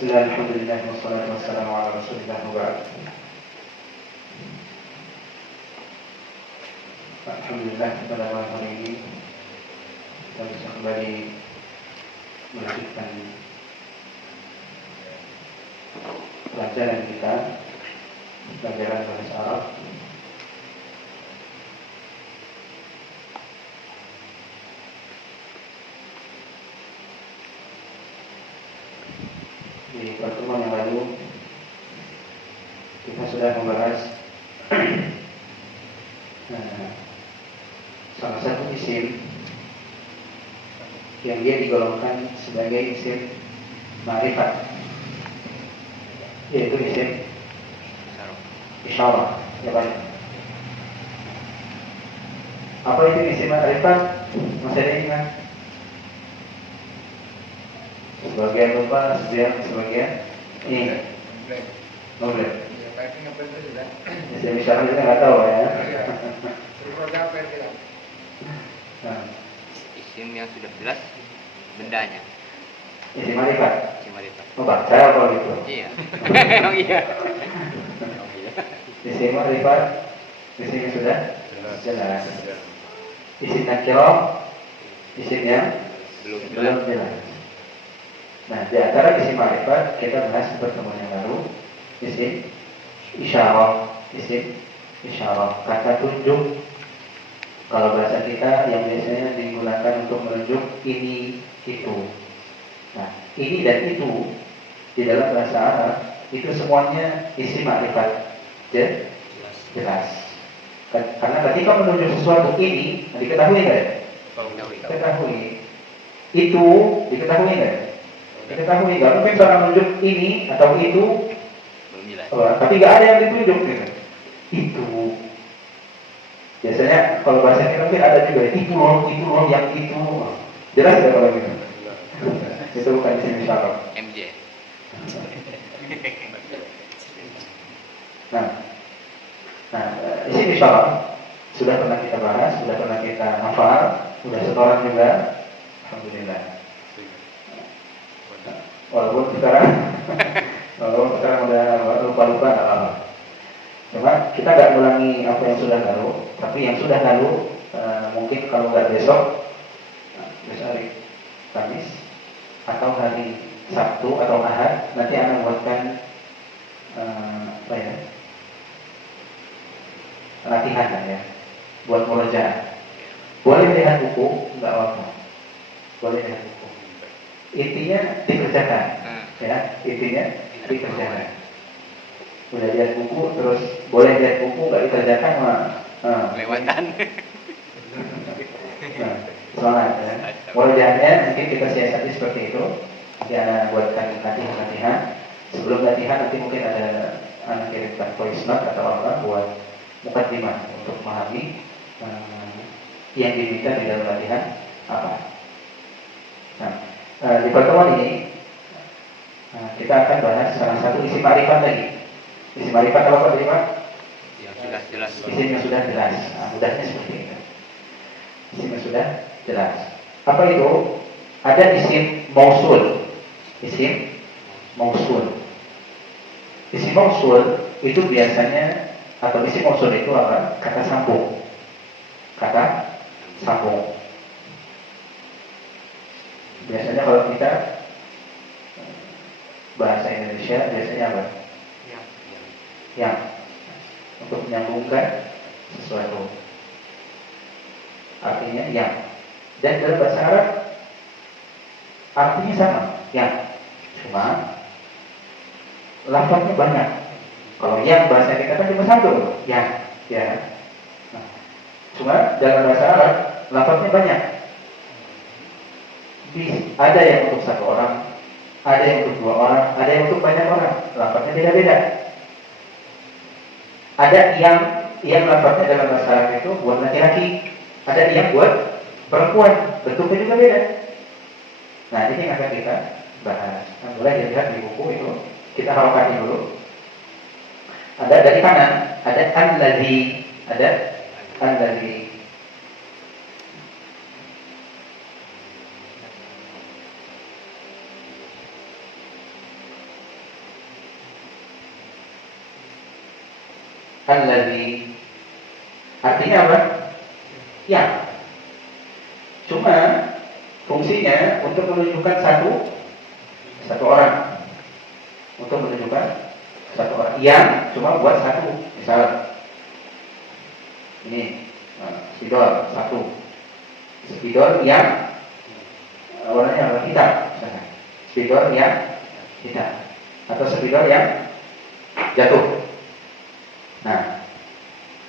Bismillah, alhamdulillah, wassalatu wassalamu ala rasulillah wa ba'd. Alhamdulillah, pada malam hari ini kita bisa kembali melanjutkan pelajaran kita, pelajaran bahasa Arab. Di pertemuan yang lalu kita sudah membahas salah satu isim yang dia digolongkan sebagai isim ma'rifat, yaitu isim isyarah. Ya kan? Apa itu isim ma'rifat? Masih ada ingat? Sebagian lupa, sebagian ingat. Boleh. Isim isyarah kita nggak tahu ya. Nah. Isim yang sudah jelas bendanya. Isim ma'rifat. Isim ma'rifat. Oh, saya kalau gitu. Iya. Oh iya. Isim ma'rifat, isim yang sudah jelas. Isim nakirah, isim yang belum jelas. Nah, di antara isim ma'rifat kita bahas pertemuan yang lalu isim isyarah, isim isyarah, kata tunjuk. Kalau bahasa kita yang biasanya digunakan untuk menunjuk ini, itu. Nah, ini dan itu di dalam bahasa Arab itu semuanya isim ma'rifat. Jelas. Karena ketika menunjuk sesuatu ini diketahui kan? Diketahui. Itu diketahui kan? Diketahui. Gak mungkin seorang menunjuk ini atau itu, tapi gak ada yang ditunjuk gitu. Itu. Biasanya kalau bahasa kita mungkin ada juga itu loh, yang itu. Jelas tidak kalau gitu? Itu bukan isim isyarah. MJ. Nah, isim isyarah sudah pernah kita bahas, sudah pernah kita hafal, sudah setoran juga. Alhamdulillah. Walaupun sekarang udah lupa-lupa, nggak apa-apa. Cuma kita nggak ulangi apa yang sudah lalu, tapi yang sudah lalu mungkin kalau nggak besok hari Kamis atau hari Sabtu atau Ahad nanti akan buatkan latihan ya, buat murojaah. Boleh lihat buku, nggak apa-apa. Boleh lihat buku. Intinya dikerjakan, ya. Intinya dikerjakan. Udah lihat buku, terus boleh lihat buku, nggak dikerjakan mah Lewatan. Nah, semangat ya. Murojaahnya mungkin kita siasati seperti itu. Nanti anak buatkan latihan. Sebelum latihan nanti mungkin ada anak kirimkan voice note atau apa buat mukadimah untuk memahami yang diminta di dalam latihan apa. Nah, di pertemuan ini kita akan bahas salah satu isim ma'rifat lagi. Isim ma'rifat apa Pak Pak? Yang sudah jelas. Isim yang sudah jelas. Nah, mudahnya seperti itu. Isim yang sudah jelas. Apa itu? Ada isim mausul. Isim mausul. Isim mausul itu biasanya, atau isim mausul itu apa? Kata sambung. Kata sambung. Biasanya kalau kita bahasa Indonesia biasanya apa? Yang untuk menyambungkan sesuatu. Artinya yang. Dan dalam bahasa Arab artinya sama, yang. Cuma lafaznya banyak. Kalau yang bahasa kita kan cuma satu, yang, ya. Nah, cuma dalam bahasa Arab lafaznya banyak. Ada yang untuk satu orang, ada yang untuk dua orang, ada yang untuk banyak orang. Lafaznya beda-beda. Ada yang lafaznya dalam bahasa Arab itu buat laki-laki, ada yang buat perempuan, bentuknya juga beda. Nah, ini yang akan kita bahas. Nah, mulai dilihat di buku itu, kita harokati dulu. Ada dari kanan, ada allazi, ada allazi. Alladzi. Artinya apa? Yang. Cuma fungsinya untuk menunjukkan satu orang. Untuk menunjukkan satu orang. Yang cuma buat satu. Misal ini spidol satu. Spidol yang warnanya apa? Hitam. Misalkan. Spidol yang hitam. Atau spidol yang jatuh. Nah,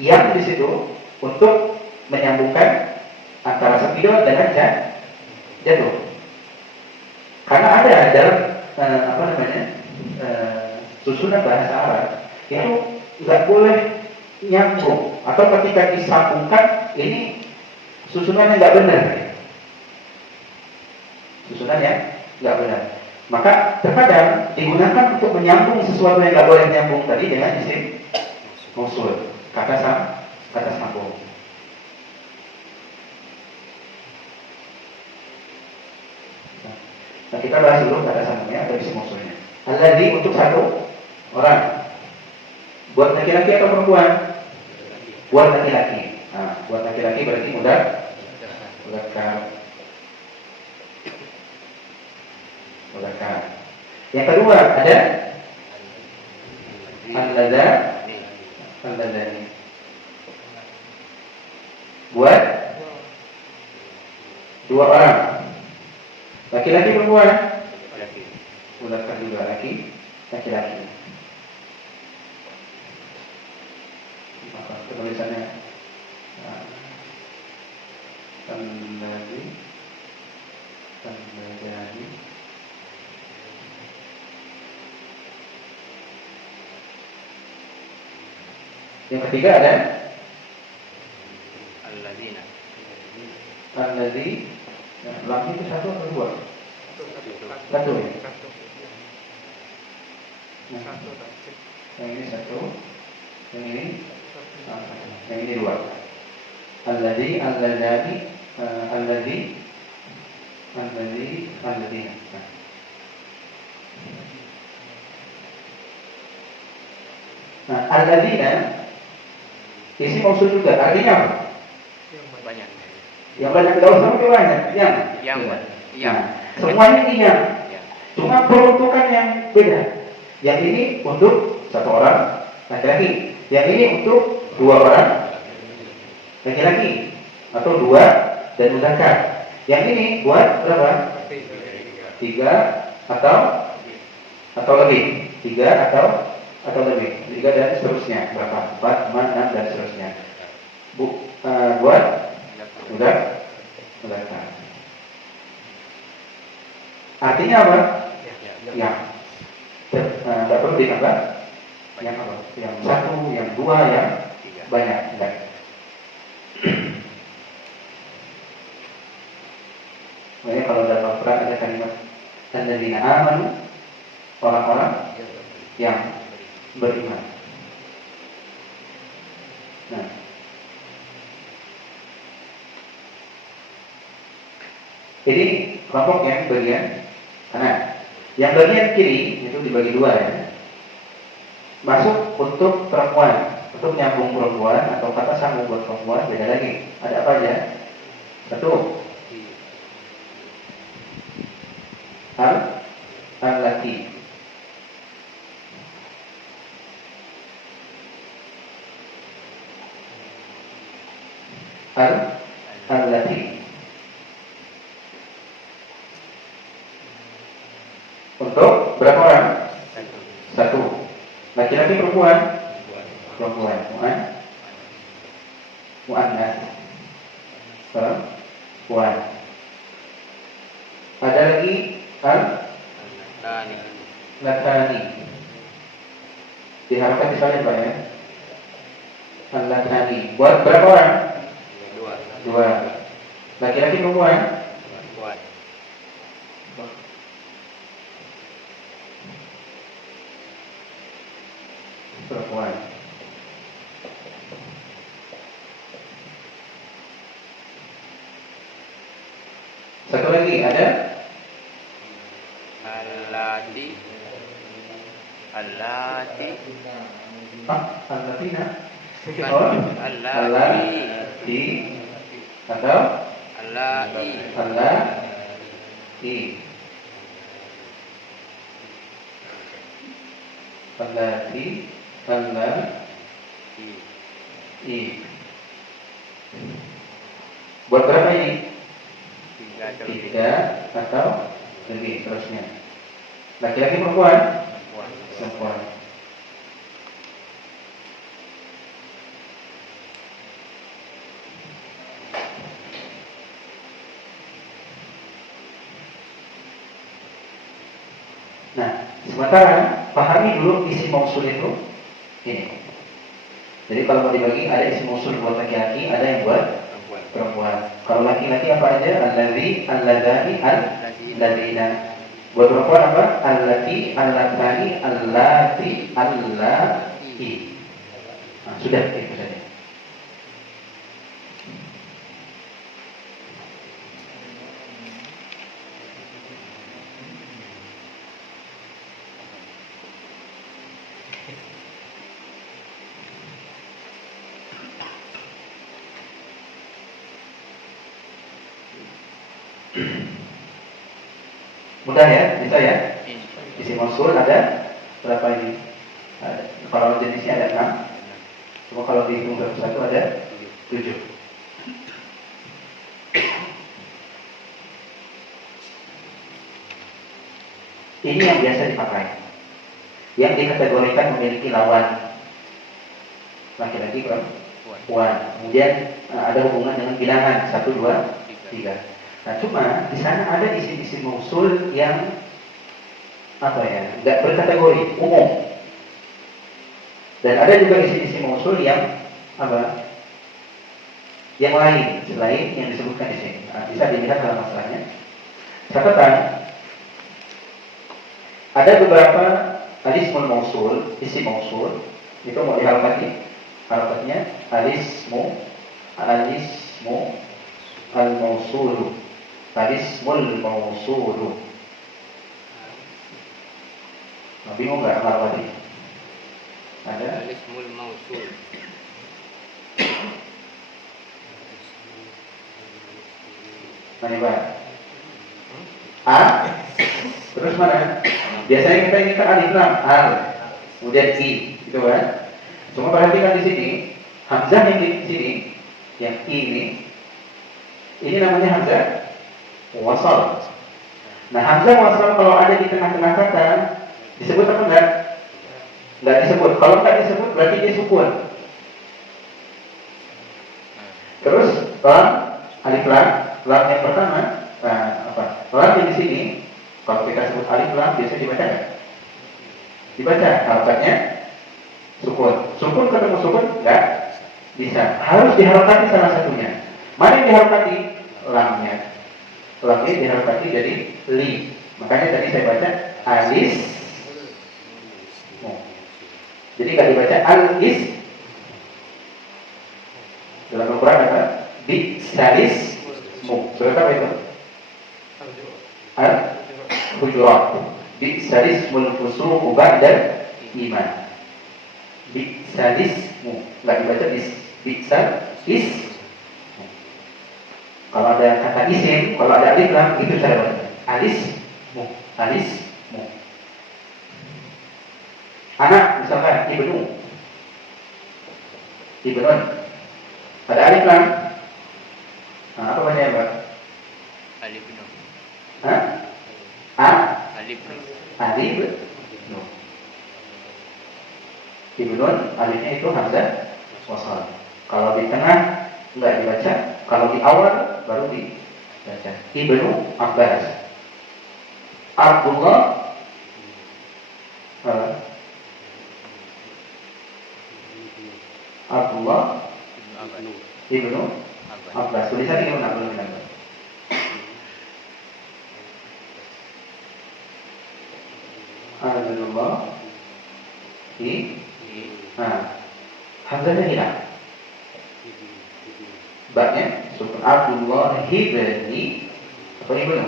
yang di situ untuk menyambungkan antara spidol dengan jatuh. Karena ada dalam susunan bahasa Arab itu nggak boleh nyambung atau ketika disambungkan ini susunannya nggak benar. Susunannya nggak benar. Maka terkadang digunakan untuk menyambung sesuatu yang nggak boleh nyambung tadi dengan isim mausul, kata sambung. Nah, kita bahas dulu kata sambungnya atau isim mausulnya. Alladzi untuk satu orang. Buat laki-laki atau perempuan? Buat laki-laki. Nah, buat laki-laki berarti mudzakkar. Yang kedua ada alladzani. Buat dua orang. Laki-laki perempuan? Mudzakkar juga laki-laki. Maka penulisannya alladzani. Yang ketiga ada alladzina. Alladzi. Lam itu satu atau dua? Satu ya? Yang ini satu. Yang ini yang ini dua. Alladzi, alladzani, alladzina. Nah, alladzina isi mausul juga. Artinya apa? Banyak. Yang banyak tidak usah pakai banyak. Yang. Yang. Semuanya iya. Ya. Cuma peruntukan yang beda. Yang ini untuk satu orang laki-laki. Yang ini untuk dua orang laki-laki atau dua dan mudzakkar. Yang ini buat berapa? Tiga atau lebih. Tiga atau lebih. Tiga dan seterusnya. Berapa? 4, 5, 6 dan seterusnya. Buat mudzakkar. Artinya apa? Yang. Tidak perlu ditambah. Yang apa? Yang satu, yang dua, yang banyak. Tidak. Makanya kalau dalam Al-Quran ada kalimat alladzina amanu, orang-orang yang beriman. Nah, ini kelompok yang bagian kanan. Yang bagian kiri itu dibagi dua ya. Masuk untuk perempuan, untuk menyambung perempuan atau kata sambung buat perempuan beda lagi. Ada apa aja? Satu, al-lati. Al-lati. Untuk berapa orang? Satu. Laki-laki perempuan? Perempuan. Mu'annas. Perempuan. Ada lagi al-latani. Diharapkan misalnya Pak ya. Al-latani. Buat berapa orang? Dua. Laki-laki perempuan? Perempuan. Satu lagi ada Allati Allati. Allatina. Bukan. Oh, Allati. di atau Allai. allati. Allati, allati. Buat berapa ini? 3 atau lebih. 3 atau lebih terusnya. Laki-laki perempuan? Perempuan. Perempuan. Nah, sementara pahami dulu isi mausul itu ini. Jadi kalau mau dibagi ada isi mausul buat laki-laki, ada yang buat Perempuan. perempuan. Kalau laki-laki apa aja? Alladzi, alladani, alladzina. Buat perempuan apa? Allati, allatani, allati, allati. Nah, sudah itu saja. Mudah ya, bisa ya. Ini. Isi mausul ada berapa ini? Ada. Kalau jenisnya ada 6. Cuma kalau dihitung satu-satu ada 7. Ini yang biasa dipakai. Yang dikategorikan memiliki lawan laki-laki perempuan. Kemudian ada hubungan dengan bilangan 1, 2, 3. Nah, cuma di sana ada isi-isi mausul yang apa ya, nggak berkategori umum. Dan ada juga isi-isi mausul yang apa? Yang lain selain yang disebutkan di sini. Nah, bisa dilihat dalam masalahnya. Catatan, ada beberapa alismul mausul, isi mausul itu mau diharokati. Harokatnya alismu, al-mausulu. Alismul mausulu. Nah, bingung nggak harokati? Ada? Alismul mausul. Mana Pak? A. Terus mana? Biasanya kita inginkan alif lam, al, kemudian i, gitu kan? Cuma perhatikan di sini, hamzah yang di sini, yang i ini namanya hamzah wasal. Nah, hamzah wasal kalau ada di tengah-tengah kata disebut apa enggak? Enggak disebut. Kalau enggak disebut berarti dia sukun. Terus lam, alif lam, lam yang pertama, nah, apa? Lam yang di sini, kalau kita sebut alif lam biasa dibaca enggak? Dibaca, harokatnya sukun. Sukun ketemu sukun enggak bisa. Harus diharokati salah satunya. Mana yang diharokati? Lamnya. Lamnya diharokati jadi li. Makanya tadi saya baca alis. Jadi nggak dibaca al-is. Dalam Al-Quran apa? Bi'salismu. Surat apa itu? Al-Hujurat. Bi'salismul fusuqu ba'dal iman. Bi'salismu. Nggak dibaca bi'salis. Kalau ada kata isim, kalau ada alif lam, itu cara baca. Alismu. Anak misalkan ibnu. Ibnun. Ada alif lam. Nah, apa bacanya, Pak? Alif nun. Hah? Alif nun. Alif. Ibnun, alifnya itu hamzah wasal. Kalau di tengah enggak dibaca, kalau di awal baru dibaca. Ibnu Abbas. Abdullah Abdullah Ibnu Abbas. Tulisannya gimana? Belum kenal. Abdullah hamzahnya hilang. Baknya sukun. Abdullah ibni apa ibnu?